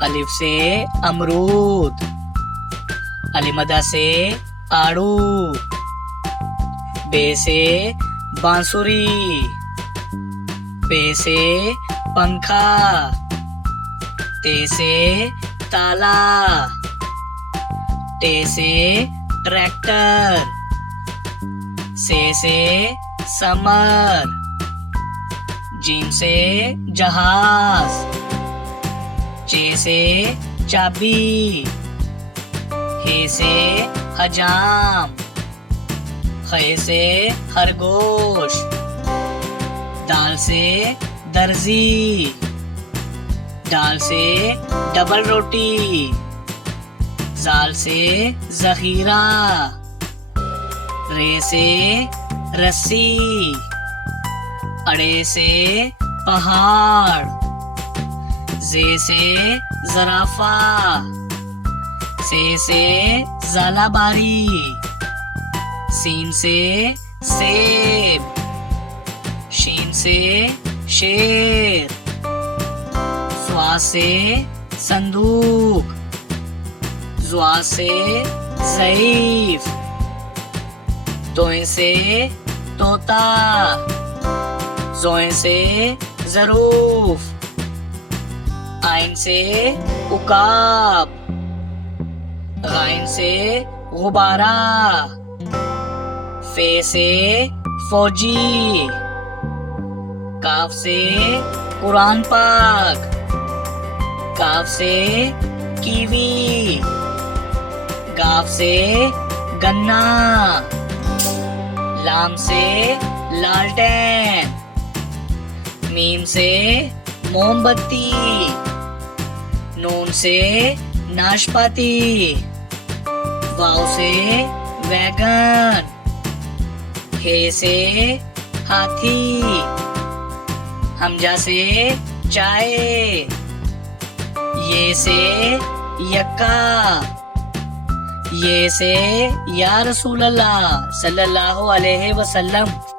अलिफ से अमरूद, अलिमदा से आड़ू, बे से बांसुरी, पे से पंखा, ते से ताला, टे से ट्रैक्टर, से समर, जीम से जहाज, चे से चाबी, हे से हजाम, खे से खरगोश, दाल से दर्जी, डाल से डबल रोटी, जाल से जखीरा, रे से रस्सी, अड़े से पहाड़, जे से जराफा, से जालाबारी, सीन से सेब, शीन से शेर, स्वा से संदूक, ज़्वा से ज़ईफ, तोए से तोता, ज़ोए से ज़रूफ, आइन से उकाब, गाइन से गुबारा, फे से फौजी, काफ से कुरान पाक, काफ से कीवी, गाफ से गन्ना, लाम से लालटेन, मीम से मोमबत्ती, नून से नाशपाती, वाव से वैगन, हे से हाथी, हमजा से चाय, ये से यक्का, ये से या रसूल अल्लाह सल्लल्लाहु अलैहि वसल्लम।